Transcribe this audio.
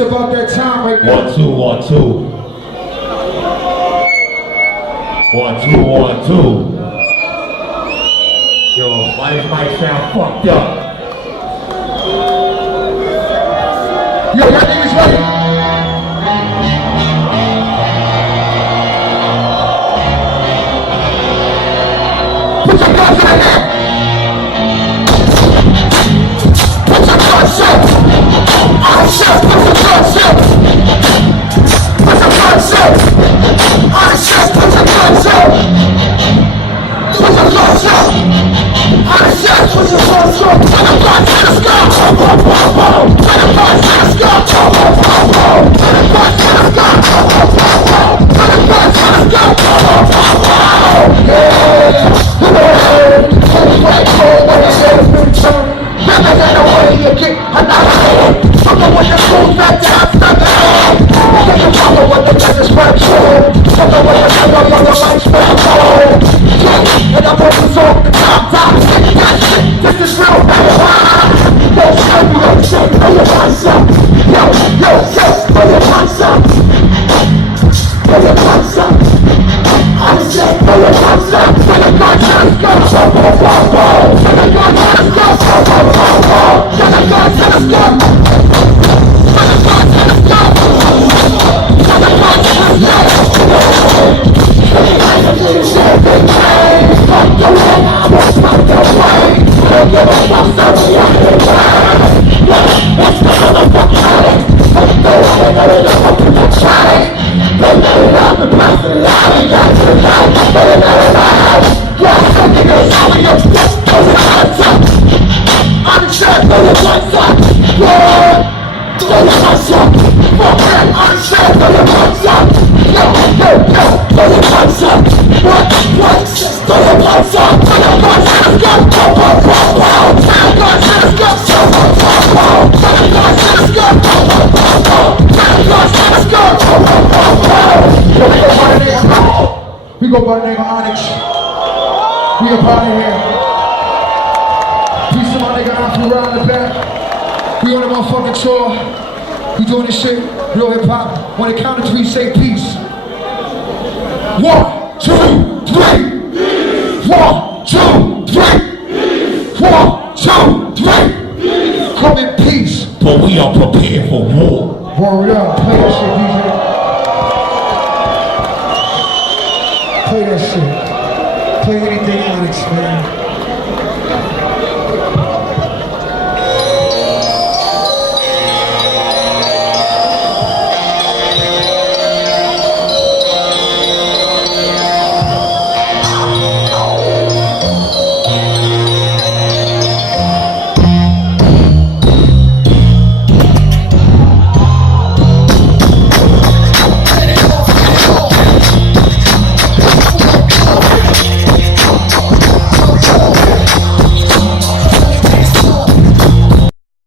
It's about that time right now. 1, 2, 1, 2. 1, 2, 1, 2. Yo, why this mic sound fucked up? Yo, y'all niggas ready? Put your guns in the air. Put your guns up. I said put your guns up. Put your guns up. I said put your guns up. Put your guns up. I said put your guns up. Put your guns in the sky. Put your guns in the sky. Put your guns in the sky. Put your guns in the sky. Yeah. Never get away, you get another. Something with the tools that down, step out. Take a follow with the business virtual. Something with the color of the lights virtual. And I'm focused on the top, shit, that shit. This is real, yo, show me your shit, put your hands up. Yo, put your hands up. Put your hands up. I said, put your hands up. Put your hands up. We go by the name of Onyx. We up out of here. Peace to my nigga Afro around the back. We on a motherfucking tour. We doing this shit, real hip hop. When it count to 3, say peace. 1, 2, 3. 1, 2, 3. 1, 2, 3. Come in peace. But we are prepared for war. Word up, play that shit, DJ. Play that shit. Play anything, Onyx, man.